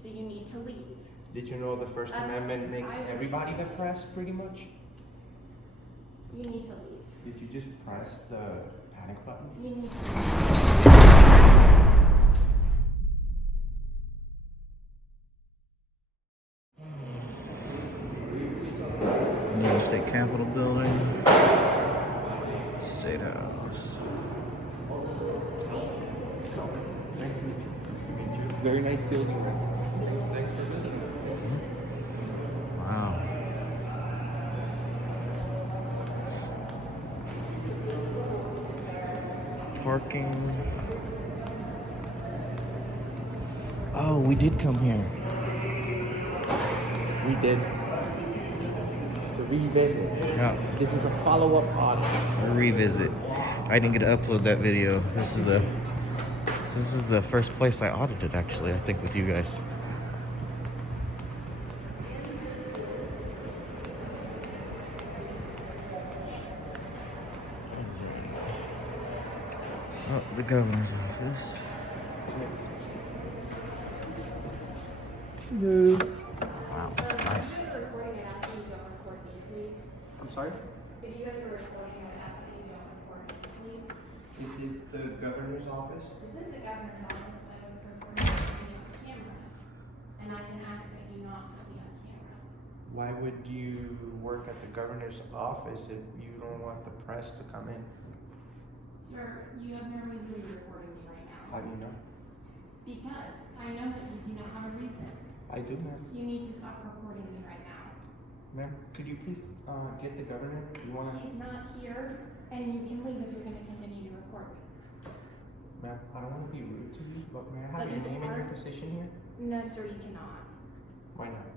so you need to leave. Did you know the First Amendment makes everybody the press, pretty much? You need to leave. Did you just press the panic button? You need to United State Capitol Building. State House. Nice to meet you. Nice to meet you. Very nice building, man. Thanks for visiting. Wow. Parking. Oh, we did come here. We did. To revisit. Yeah. This is a follow-up audience. A revisit. I didn't get to upload that video. This is the first place I audited, actually, I think, with you guys. Oh, the governor's office. No. Wow, that's nice. If you're recording, I'd ask that you don't record me, please. I'm sorry? If you guys are recording, I'd ask that you don't record me, please. This is the governor's office. This is the governor's office, but I would prefer not to be on camera. And I can ask that you not be on camera. Why would you work at the governor's office if you don't want the press to come in? Sir, you have no reason to be recording me right now. How do you know? Because I know that you do not have a reason. I do, ma'am. You need to stop recording me right now. Ma'am, could you please get the governor? You wanna? He's not here, and you can leave if you're gonna continue to record me. Ma'am, I don't want to be rude to you, but may I have But your you name and your are- position here? No, sir, you cannot. Why not?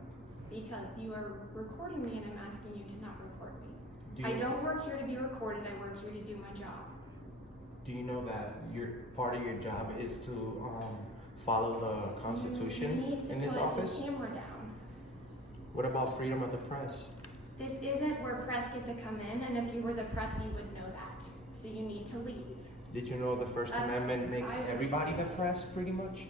Because you are recording me and I'm asking you to not record me. Do I you, don't work here to be recorded, I work here to do my job. do you know that part of your job is to follow the Constitution You need to in this put office? the camera down. What about freedom of the press? This isn't where press get to come in, and if you were the press, you would know that. So you need to leave. Did you know the First Amendment makes everybody the press, pretty much?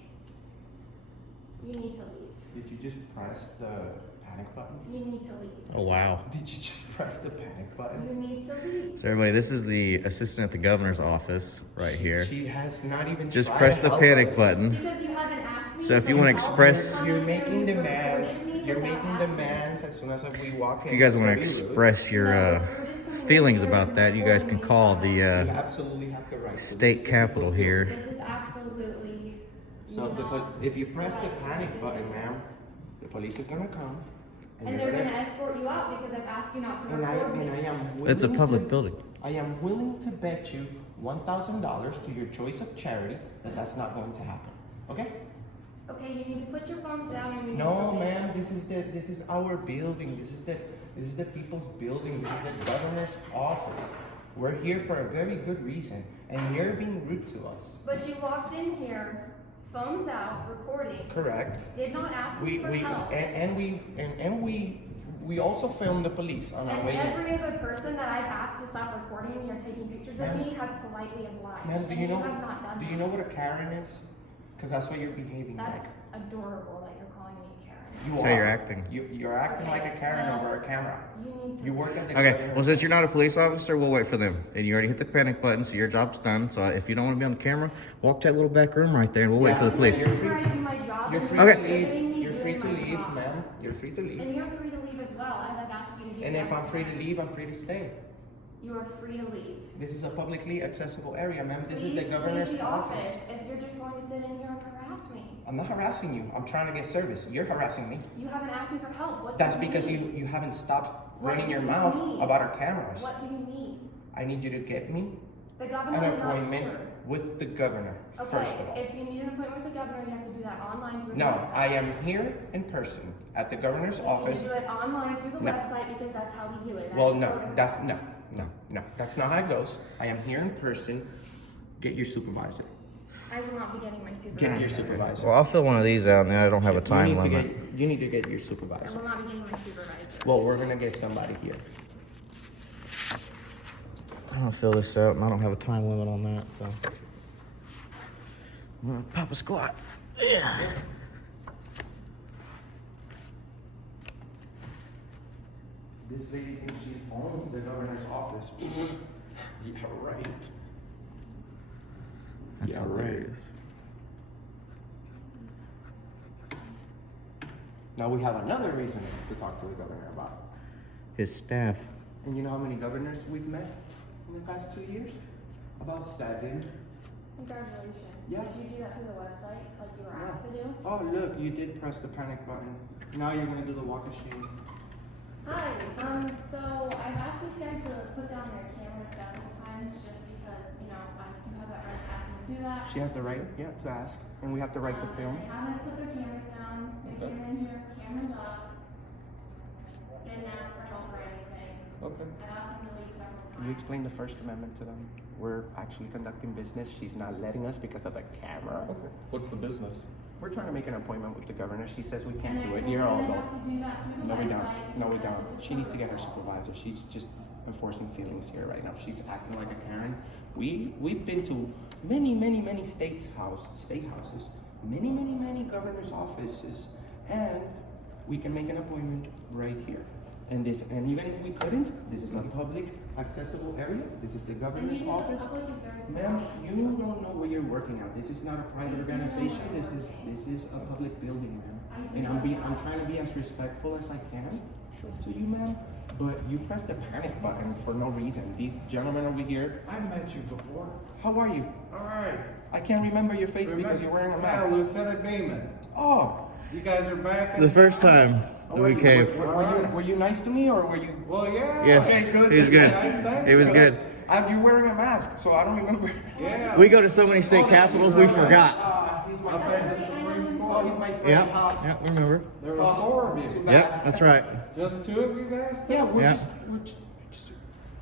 You need to leave. Did you just press the panic button? You need to leave. Oh, wow. Did you just press the panic button? You need to leave. So everybody, this is the assistant at the governor's office right here. She has not even Just tried press to the help panic us. button. Because you haven't asked me. So if you for wanna help, express- come You're in here making and you demands. recorded me You're without making asking me. demands as soon as we walk in. If you guys want to It's very rude. express your feelings about that, you guys can call We the absolutely have the right to state this. capitol here. This is absolutely So if you press the panic button, ma'am, the police is gonna come. And they're gonna escort you out because I've asked you not to And I record me. am willing It's a public to, building. I am willing to bet you $1,000 to your choice of charity that that's not going to happen. Okay? Okay, you need to put your phones down and you need No, to leave. ma'am. This is our building. This is the people's building. This is the governor's office. We're here for a very good reason, and you're being rude to us. But you walked in here, phones out, recording, Correct. did not ask We me for help. we also filmed the police on our And way in. every other person that I've asked to stop recording me or taking pictures of me has politely obliged. Ma'am, do and you know? have not done Do you that. know what a Karen is? Because that's what you're behaving That's like. adorable that you're calling me Karen. You That's are. how you're acting. You're acting like a Karen over a camera. You need to. You work at the Okay, governor's well, since you're not a police officer, we'll wait for them. And you already hit the panic button, so your job's done. So if you don't want to be on the camera, walk to that little back room right there, and we'll wait for the police. This is where I do my job. You're and free you're to prohibiting leave. me You're free to doing my leave, job. ma'am. You're free to leave. And you're free to leave as well, as I've asked you to do. And if several I'm free to times. leave, I'm free to stay. You are free to leave. This is a publicly accessible area, ma'am. This is the Please governor's leave the office. if you're just going to sit in here and harass me. I'm not harassing you. I'm trying to get service. You're harassing me. You haven't asked me for help. What That's do you because mean? you haven't stopped What running do your you mouth mean? about our cameras. What do you mean? I need you to get me The governor an is not appointment here. with the governor, Okay, first of all. if you need an appointment with the governor, you have to do that online through the No, website. I am here in person at the governor's office. You do it online through the No. website because that's how we do it. Well, That's no, protocol. that's not how it goes. I am here in person. Get your supervisor. I will not be getting my supervisor. Get your supervisor. Well, I'll fill one of these out, and I don't have a time you need limit. you need to get your I supervisor. will not be getting my supervisor. Well, we're gonna get somebody here. I'm gonna fill this out, and I don't have a time limit on that, so. I'm gonna pop a squat. Yeah. This lady thinks she owns the governor's office. Yeah, right. That's Yeah, hilarious. Now we have another reason to talk to the governor about. His staff. And you know how many governors we've met in the past 2 years? About 7. Congratulations. Yeah. Did you do that through the website, like you were Yeah. asked to do? Oh, look, you did press the panic button. Now you're gonna do the walk of shame. Hi, so I've asked these guys to put down their cameras several times just because, you know, I do have that right to ask them to do that. She has the right, yeah, to ask, and we have the right to film. They haven't put their cameras down, they Okay. came in here, cameras up, didn't ask for help or anything. Okay. I've asked them to leave several times. Can you explain the First Amendment to them? We're actually conducting business. She's not letting us because of the camera. Okay. What's the business? We're trying to make an appointment with the governor. She says we And can't I do told it. them You're all they adult. have to do that through the No, we don't. website No, we because don't. that is She needs to get her protocol. supervisor. She's just enforcing feelings here right now. She's acting like a Karen. We've been to many state houses, many governors' offices, and we can make an appointment right here. And even if we couldn't, this is a public accessible area. This is the governor's And usually the office. public is very Ma'am, compliant. you don't know where you're working at. This is not a private I do know organization. where I'm This is a public building, ma'am. I do And know I'm that. trying to be as respectful as I can to you, ma'am. But you pressed the panic button for no reason. These gentlemen over here. I met you before. How are you? All right. I can't remember your face because you're wearing a mask. Yeah, Lieutenant Beeman. Oh, You guys are back. The first time that we came. were you nice to me or were you? Well, yeah. Yes, Okay, good. he was good. Nice, thank He was you. good. You're wearing a mask, so I don't remember. Yeah. We go to so many state capitals, we forgot. He's my I've been friend. to Supreme Oh, Court. he's my friend. Yeah, yeah, we remember. There was 4 of you. Yep, that's right. Just 2 of you guys? Yeah, we're Yeah. just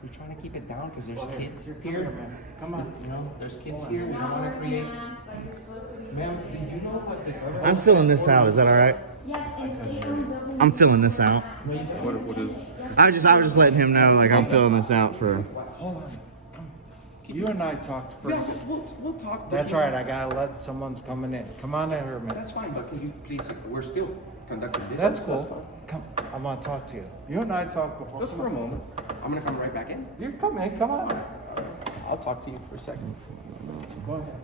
we're trying to keep it down because there's kids here. Come on, you know, there's kids here. We don't Not want to wearing create. masks like you're supposed to be. Ma'am, did you know what the governor? I'm filling this out. Is that all right? Yes, in state-owned buildings. I'm filling this out. What is? I was just letting him know, like I'm filling this out for. Hold on. Come. You and I talked Yeah, pretty we'll talk. That's right. I gotta let someone's coming in. Come on in here a minute. That's fine, but can you please? We're still conducting business. That's cool. Come. I'm gonna talk to you. You and I talked before. Just for a moment. I'm gonna come right back in. You come in. Come on. I'll talk to you for a second. Go ahead.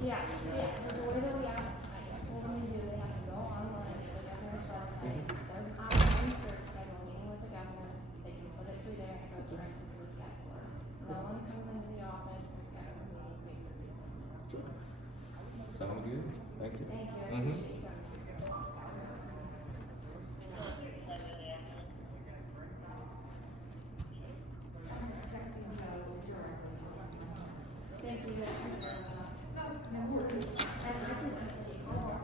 Yeah, so the way that we asked, I told them to do, they have to go online to the governor's website, does online search schedule meeting with the governor, they can put it through there and it goes right into the scheduler. No one comes into the office and schedules a meeting face to face like this. Sound good? Thank you. Thank you, I appreciate you coming. Thank you. I appreciate that. And I can actually call.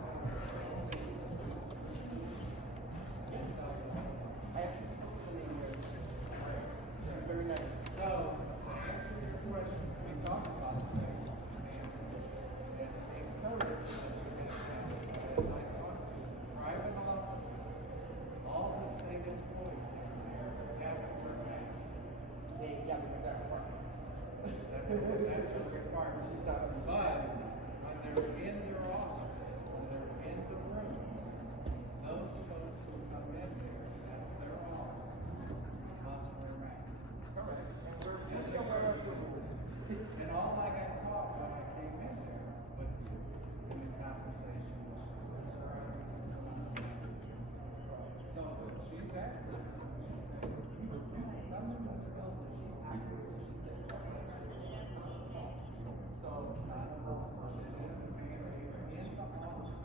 Very nice. So, We talked about this. It's encouraged. As I talk to private offices, all the state employees in there have to wear masks. yeah, because that department. That's what requires. But when they're in your offices, when they're in the rooms, those folks who come in here, that's their office, must wear masks. Correct. And we're Yes, fully aware of the sir. rules. And all I got caught when I came in there with you in conversation was she said, sir, I don't know. So she's accurate. She said, you come in this building, she's accurate. She said, so it's not a law. It is being in the office.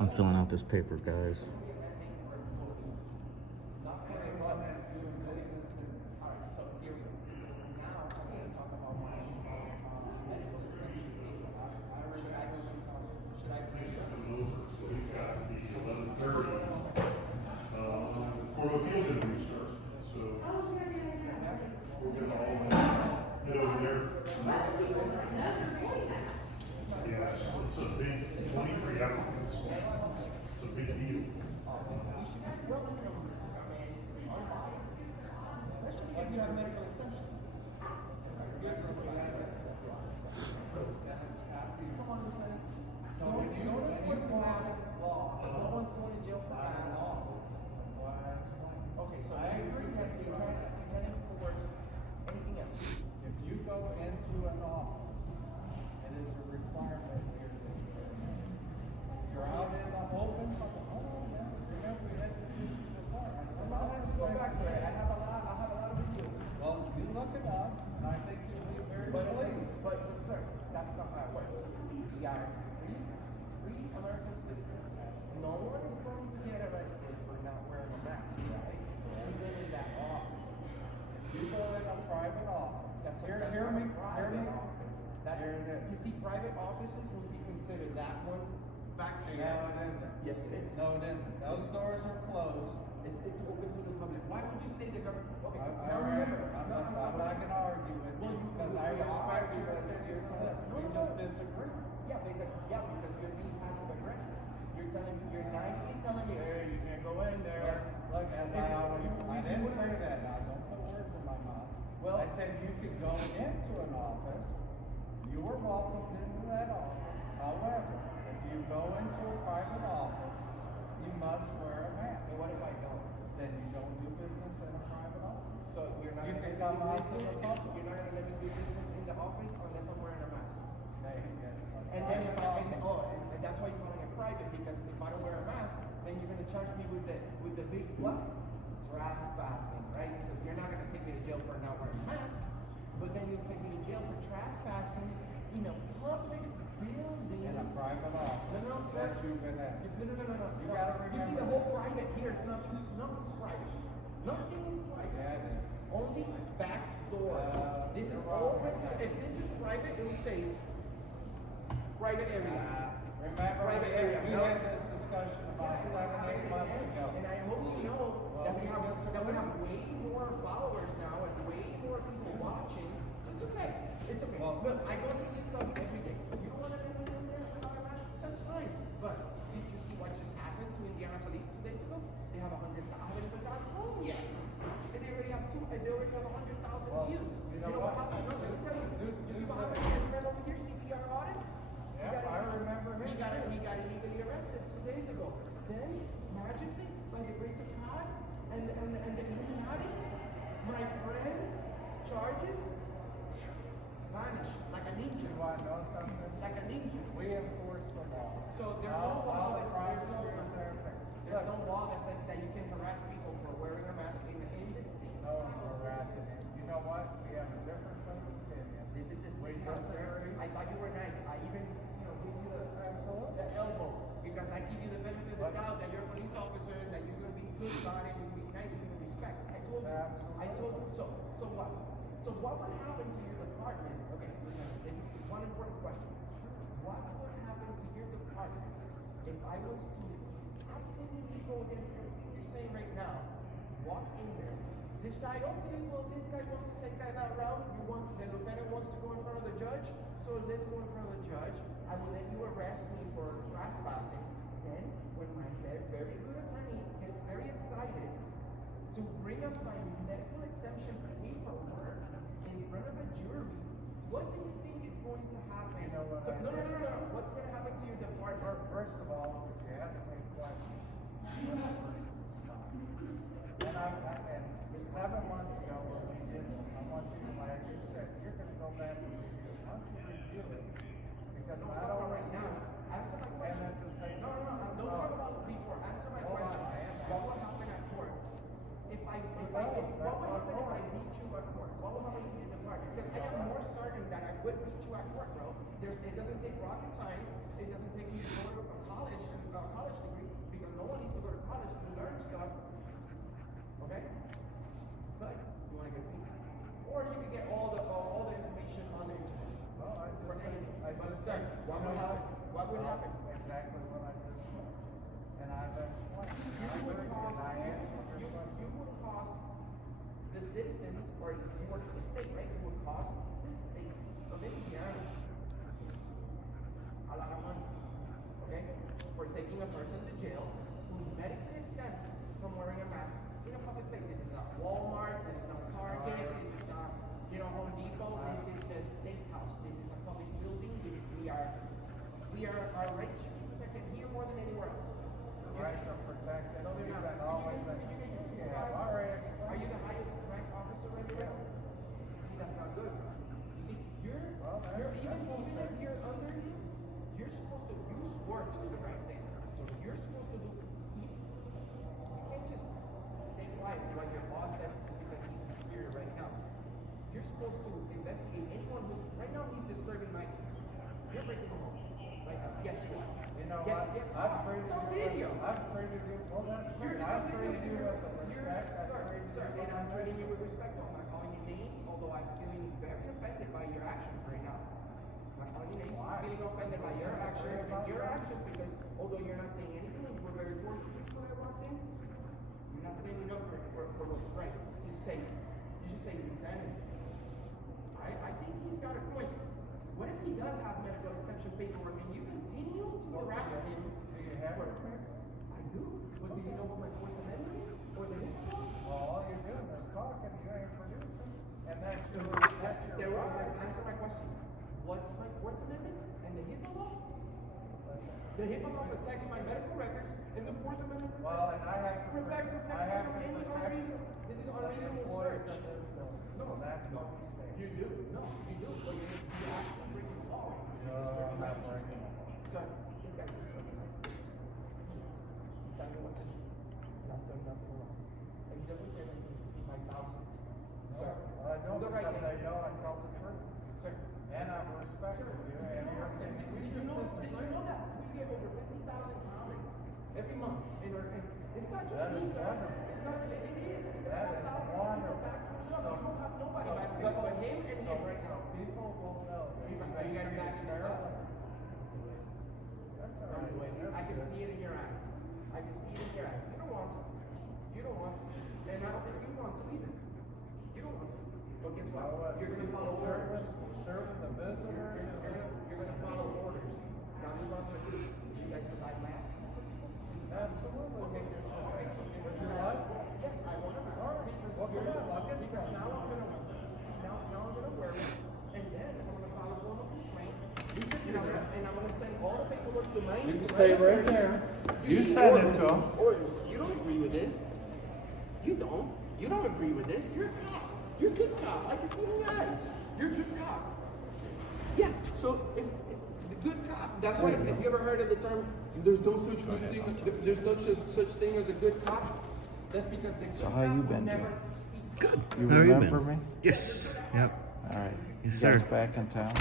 I'm filling out this paper, guys. Not anyone that's doing business in. All right, so here we go. Now, I'm going to talk about my medical exemption. Should I So we've got the 11:30, Court of Appeals didn't restart, so. We're gonna all head over there. Yes, it's a big, 23 applicants, it's a big deal. Why do you have medical exemption? Then it's after you. Come on, Lieutenant. So Don't if you, don't if enforce you the mask walk, law, because no one's going to jail for by mask. law, that's why I explained. Okay, so I agree with you on that. you can't enforce anything else. If you go into an office, it is a requirement here that you wear a mask. If you're out in the open, remember we had this issue before. I said, I'll have to go back there. I have a lot of videos. well, you look it up, and I think you'll be very pleased. But sir, that's not how it works. We are free American citizens. No one is going to get arrested for not wearing a mask, right? Even in that office. You go in a private office. That's Hear that's me, not a hear private me. office. That's, Here it is. you see, private offices would be considered that one back No, here. it isn't. Yes, it is. No, it isn't. Those doors are closed. It's open to the public. Why would you say the government? Okay, I now remember. I'm no, not gonna argue with Well, you you- because we I are respect your because opinion. you're telling- Listen, no, we no, just no. disagree. Because you're being passive aggressive. You're telling me, you're nicely telling me, hey, you can't go in there. Look, as If I you- already, you- I you didn't wouldn't- say that now, don't put words in my mouth. Well- I said you could go into an office, you were welcomed into that office. However, if you go into a private office, you must wear a mask. And what if I don't? Then you don't do business in a private office. So you're not You gonna can let me come do out to the business, public. you're not gonna let me do business in the office unless I'm wearing a mask. Say again. And then if I, and that's why you're calling it private, because if I don't wear a mask, then you're gonna charge me with the big what? Trespassing, right? Because you're not gonna take me to jail for not wearing a mask, but then you'll take me to jail for trespassing in a public building. In a private office. No, sir. That you've been at. No. You gotta You see remember the whole this. private here is nothing's private. Nothing is private. Yeah, it is. Only back doors. This is you're wrong. open to, if this is private, it will say private area. Remember, Private area, we no. had this discussion about 7, 8 months ago. And I hope you know Well, that we have disagree. way more followers now and way more people watching. So it's okay. It's okay. Well- Look, I go through this stuff every day. You don't want to let me in there without a mask? That's fine. But did you see what just happened to Indiana police 2 days ago? They have 100,000. I haven't even gotten home yet. And they already have 100,000 Well, views. you know what what? happened? No, let me tell you. Do- You do see what this. happened to your friend over here, CPR audits? Yeah, I remember him. He got illegally arrested 2 days ago. Then, magically, by the grace of God and the Illuminati, my friend charges vanish like a ninja. You want to know something? Like a ninja. We enforce the law. So there's All- no law all the that prosecutors are fair. there's no law that says that you can harass people for wearing a mask in this state. No one's harassing you. You know what? We have a difference of opinion. This is the We state house, sir. disagree. I thought you were nice. I even, give you Absolutely. the elbow because I give you the benefit of the What? doubt that you're a police officer, that you're gonna be good about it, you're gonna be nice, you're gonna respect. I told you. I told you. So what? So what would happen to your department? Okay, this is one important question. What would happen to your department if I was to absolutely go against everything you're saying right now? Walk in there, decide, okay, well, this guy wants to take that route. The lieutenant wants to go in front of the judge, so let's go in front of the judge. I will let you arrest me for trespassing. Then, when my very good attorney gets very excited to bring up my medical exemption paperwork in front of a jury, what do you think is going to happen? You know what I No. think? What's going to happen to your department? First of all, if you ask me a question, you have to respond. And 7 months ago when we did this, I want you to, as you said, you're gonna go back and review it. Once you review it, because No, not I'm talking only right now. Answer my and question. that's the same. No. Don't talk about it before. Answer my Hold on, question. I am What will happen at court? What will happen if I beat you at court? What will happen to your department? Because I am more certain that I would beat you at court, bro. It doesn't take rocket science. It doesn't take me to go to a college and a college degree because no one needs to go to college to learn stuff. Okay? But you want to get beat, or you can get all the information on the internet. Well, For anything. I But just sir, said, what you would know happen? What would happen? Exactly what I just said. And I've explained. You I would heard you, cost, and I answered you your question. would cost the citizens, or you work for the state, right? You would cost the state of Indiana a lot of money, okay? For taking a person to jail who's medically exempt from wearing a mask in a public place. This is not Walmart, this is not Target, this is not, Home Depot, this is the state house. This is a know Yes, what? yes. I've treated It's on you, video. I've treated you, well, that's You're fine. I've treated you with the you're- respect. I've Sir, treated sir, you and with I'm the treating you with respect. I'm not calling you names, although I'm feeling very offended by your actions right now. I'm not calling you names. Why? I'm feeling offended by your actions because although you're not saying anything, you were very cordial to me when I walked in. You're not standing up for what's right. You should say lieutenant. I think he's got a point. What if he does have medical exception paperwork and you continue to harass him? Do you have it? I do. But do you know what my Fourth Amendment is? Or the HIPAA law? Well, all you're doing is talking, you ain't producing, and that's your There are. right. Answer my question. What's my Fourth Amendment and the HIPAA law? Listen, The HIPAA law protects my medical records, and the Fourth Amendment well, and I have to, protects me from any unreasonable. This is unreasonable employees search. of this building. No, That's no, what we say. you do. No, you do. But you actually break the law. No, I'm not breaking the law. Sir, this guy's just looking like this. He's telling me what to do. And I've done nothing wrong. And he doesn't care anything to see my thousands. Sir, Well, I don't, do the right because I thing. know I tell the truth, Sir, and I'm respecting you, and you're saying, did you know that we give over 50,000 comments every month in our, and it's not just That me, is sir. wonderful. It's not, it is. It's That is 5,000 wonderful. back to me. So- We don't have nobody so back, people- but him and him right so now. people will know that. Are you guys backing this up? That's all By right. the way, I can That's see it in your eyes. I can see it in your eyes. You don't want to. You don't want to. And I don't think you want to either. You don't want to. But guess good. Well, what? You're going to follow orders. Serving the visitor. You're going to follow orders. Now, this is what I'm going to do. You guys provide masks? Absolutely. Okay. All right. So Would you like? Yes, I want a mask. All right. Because Well, come on, I'll get you because one. now I'm going to wear it. And then I'm going to file a formal complaint. And I'm going to send all the paperwork to my You can stay right attorney. there. You You see send it orders. to 'em. Orders. You don't agree with this. You don't. You don't agree with this. You're a cop. You're a good cop. I can see it in your eyes. You're a good cop. Yeah. So if the good cop, that's why. Have you ever heard of the term? There's no such good thing. There's no such thing as a good cop. That's because the good how you cop been never doing? speak. Good. You How remember been? me? Yes. Yep. All right. Yes, You guys sir. back in town?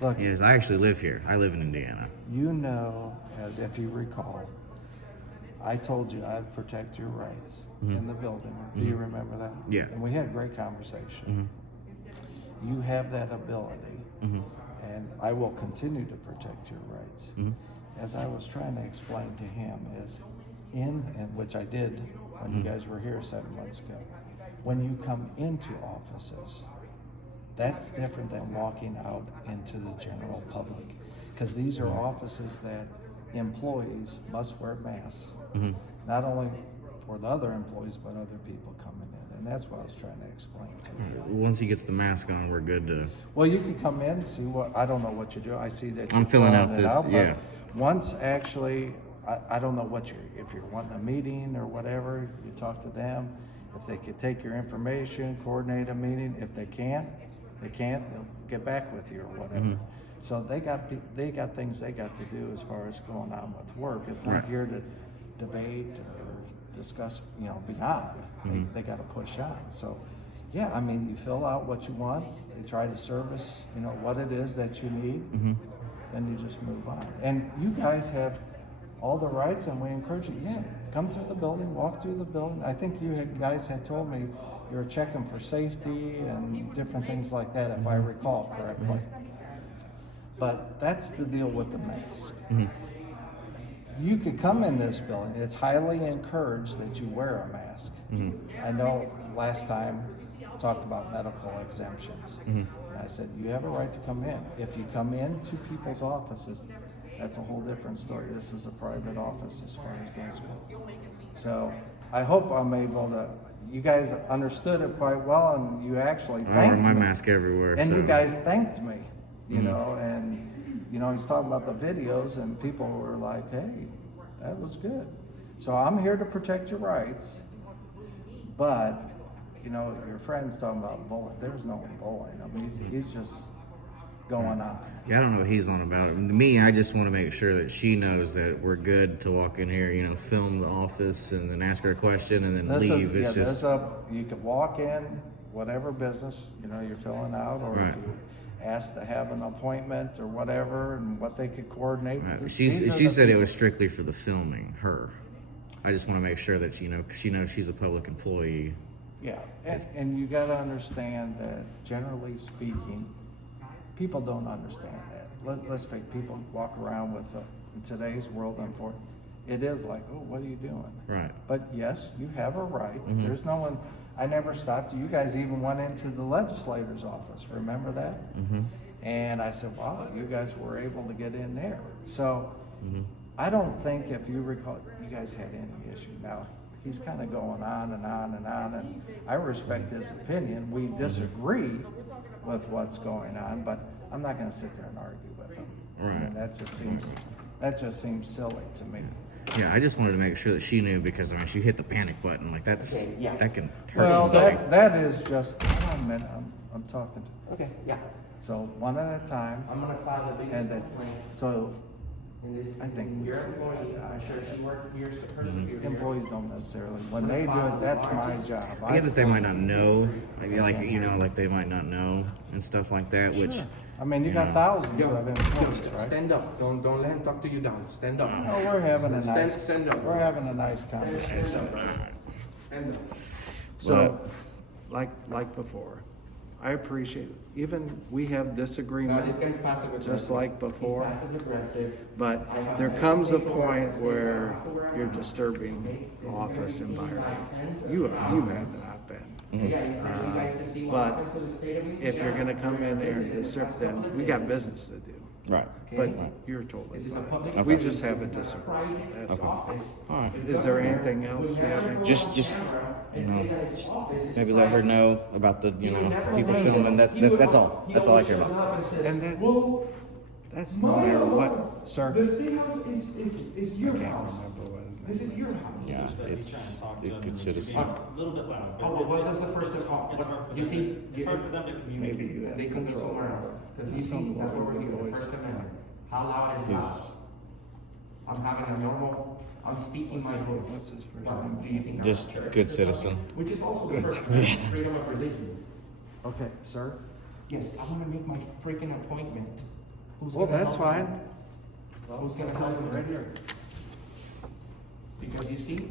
Look, Yes, I actually live here. I live in Indiana. you know, as if you recall, I told you I'd protect your rights in the building. Do you remember that? Yeah. And we had a great conversation. You have that ability, and I will continue to protect your rights. As I was trying to explain to him is and which I did when you guys were here 7 months ago, when you come into offices, that's different than walking out into the general public, because these are offices that employees must wear masks, not only for the other employees but other people coming in, and that's what I was trying to explain to you. Once he gets the mask on, we're good to. Well, you can come in, see what, I don't know what you do, I see that I'm you're filling out it this, but yeah. once actually, I don't know what if you're wanting a meeting or whatever, you talk to them, if they could take your information, coordinate a meeting, if they can't, they'll get back with you or whatever. So they got things they got to do as far as going on with work. It's not Right. here to debate or discuss, beyond. They got to push on. So, yeah, I mean, you fill out what you want. They try to service, what it is that you need. Then you just move on. And you guys have all the rights, and we encourage you. Yeah, come through the building, walk through the building. I think guys had told me you were checking for safety and different things like that, if I recall correctly. But that's the deal with the mask. You could come in this building. It's highly encouraged that you wear a mask. I know last time talked about medical exemptions. And I said, you have a right to come in. If you come into people's offices, that's a whole different story. This is a private office as far as those go. So I hope I'm able to, you guys understood it quite well, and you actually I wear thanked my me. mask everywhere. And so. you guys thanked me, and he's talking about the videos, and people were like, hey, that was good. So I'm here to protect your rights, but, your friend's talking about bullying. There's no bullying. I mean, he's just going on. Yeah, I don't know what he's on about. Me, I just want to make sure that she knows that we're good to walk in here, film the office and then ask her a question and then leave. It's just you could walk in, whatever business, you're filling out, or Right. if you, asked to have an appointment or whatever, and what they could coordinate. Right. These are She the said it people. was strictly for the filming. Her. I just want to make sure that she knows she's a public employee. Yeah, and you gotta understand that generally speaking, people don't understand that. Let's face it, people walk around with, in today's world, unfortunately, it is like, oh, what are you doing? Right. But yes, you have a right. Mhm. There's no one, I never stopped you. You guys even went into the legislator's office, remember that? Mm-hmm. And I said, wow, you guys were able to get in there. So Mm-hmm. I don't think, if you recall, you guys had any issue. Now, he's kind of going on and on and on, and I respect his opinion. We disagree with what's going on, but I'm not going to sit there and argue with him. I mean, Right. that just seems silly to me. Yeah, I just wanted to make sure that she knew because I mean she hit the panic button like that's Okay, yeah. that can hurt Well, somebody. that is just, hold on a minute, I'm talking to, Okay, yeah. so one at a time, I'm gonna file the biggest and then, complaint. so And this, I think we your see employee, that. I'm sure she worked, your her superior. employees don't necessarily, when they do it, that's my job. I get that they might not know, like they might not know and stuff like that, which Sure. I mean, you got thousands Yo, of employees, right? stand up. Don't let him talk to you down. Stand up. No, we're having a nice, Stand up. we're having a nice conversation. Stand up. So, like before, I appreciate, even we have This disagreement, guy's passive aggressive. just like before, He's passive aggressive. but there comes a point where you're disturbing office environment. You have not been. But if you're gonna come in there and disturb, then we got business to do. right. But you're totally This is a fine. public. We just have a disagreement, that's all. All right. Is there anything else you have? Just you know, maybe let her know about the people filming. That's all. That's all I care about. And that's no matter what, sir. The state house is I your can't house. remember what his name This is is. your house. Yeah, it's a good citizen. A little bit louder. Oh, well, what is the first of all? It's hard for You them. see, It's hard for them to communicate. Maybe you have they can go control. somewhere else. Because you see, that's what we're here, the First Amendment. How loud is loud? I'm having a normal, I'm speaking my voice. What's his first Well, name? do you think I'm Just a church? good citizen. Which is also the First Amendment, freedom of religion. Okay, sir. Yes, I wanna make my freaking appointment. Who's Well, gonna that's help me? fine. Who's gonna help me right here? Because you see,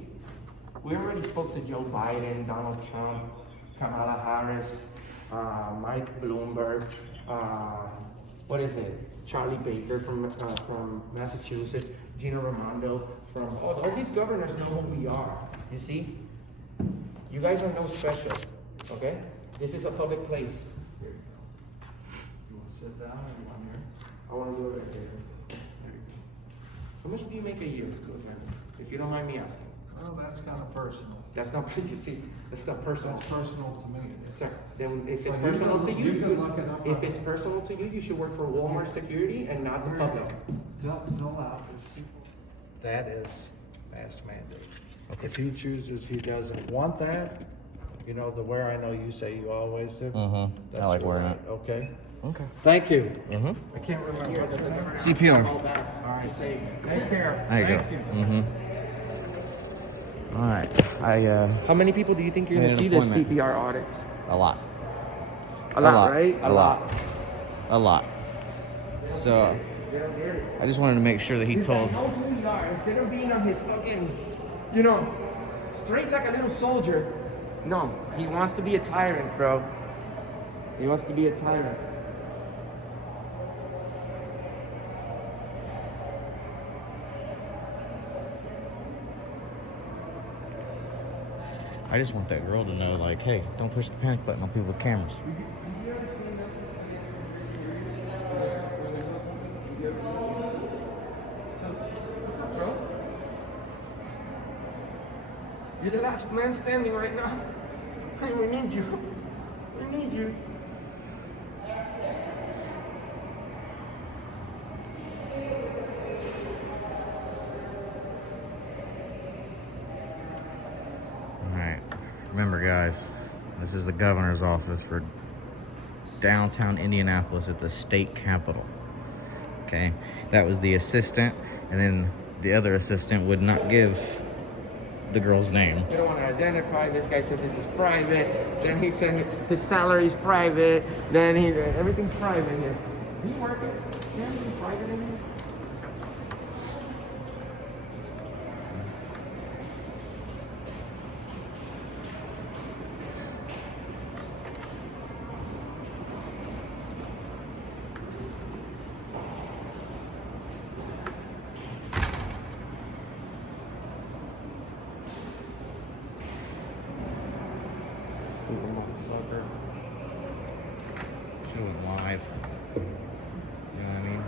we already spoke to Joe Biden, Donald Trump, Kamala Harris, Mike Bloomberg, what is it? Charlie Baker from Massachusetts, Gina Raimondo from, all these governors know who we are, you see? You guys are no special, okay? This is a public place. You wanna sit down or you want here? I wanna do it right here. How much do you make a year, if you don't mind me asking? Well, that's kind of personal. That's not, you see, that's not personal. That's personal to me. Sir, then if So it's you personal can- to you, you can look it up if on- it's personal to you, you should work for Walmart security and not the public. Fill out this. That is mass mandate. If he chooses, he doesn't want that, you know, the wear, I know you say you always do. I That's like your wearing right, Okay? Okay. Thank you. Mm-hmm. I can't remember what's your name. CPR. All right, say. Take care. There you go. Thank you. Mm-hmm. All right. How many people do you think you're Made gonna an see this appointment. CPR audits? A lot. A lot, right? A lot. A lot. So I just wanted to make sure that he This guy told. knows who we are. Instead of being on his fucking, straight like a little soldier. No, he wants to be a tyrant, bro. He wants to be a tyrant. I just want that girl to know, like, hey, don't push the panic button on people with cameras. Bro, you're the last man standing right now. Hey, we need you. We need you. All right. Remember, guys, this is the governor's office for downtown Indianapolis at the state capitol. Okay, that was the assistant, and then the other assistant would not give the girl's name. They don't want to identify. This guy says this is private. Then he said his salary's private. Then everything's private here. Are you working? Yeah, everything's private in here. Stupid motherfucker. She was live. You know what I mean?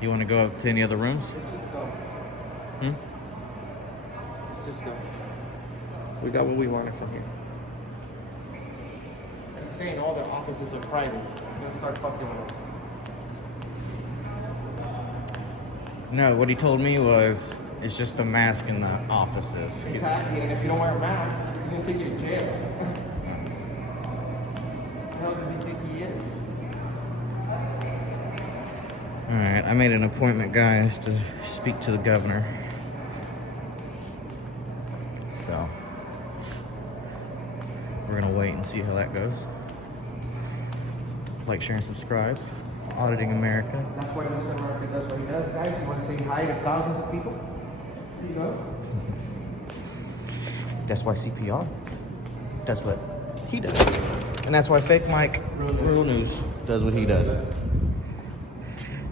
You want to go up to any other rooms? Let's just go. Hmm? Let's just go. We got what we wanted from here. And saying all the offices are private. It's gonna start fucking with us. No, what he told me was it's just a mask in the offices. Exactly, and if you don't wear a mask, he's gonna take you to jail. What the hell does he think he is? Alright, I made an appointment, guys, to speak to the governor. So, we're gonna wait and see how that goes. Like, share, and subscribe. Auditing America. That's why Mr. America does what he does, guys. You wanna say hi to thousands of people? Here you go. That's why CPR does what he does. And that's why Fake Mike Real News does what he does.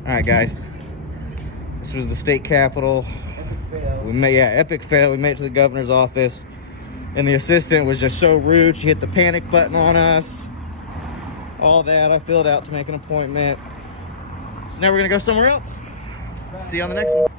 Alright, guys. This was the state capitol. Epic fail. We made it to the governor's office. And the assistant was just so rude. She hit the panic button on us. All that I filled out to make an appointment. So now we're gonna go somewhere else. See you on the next one.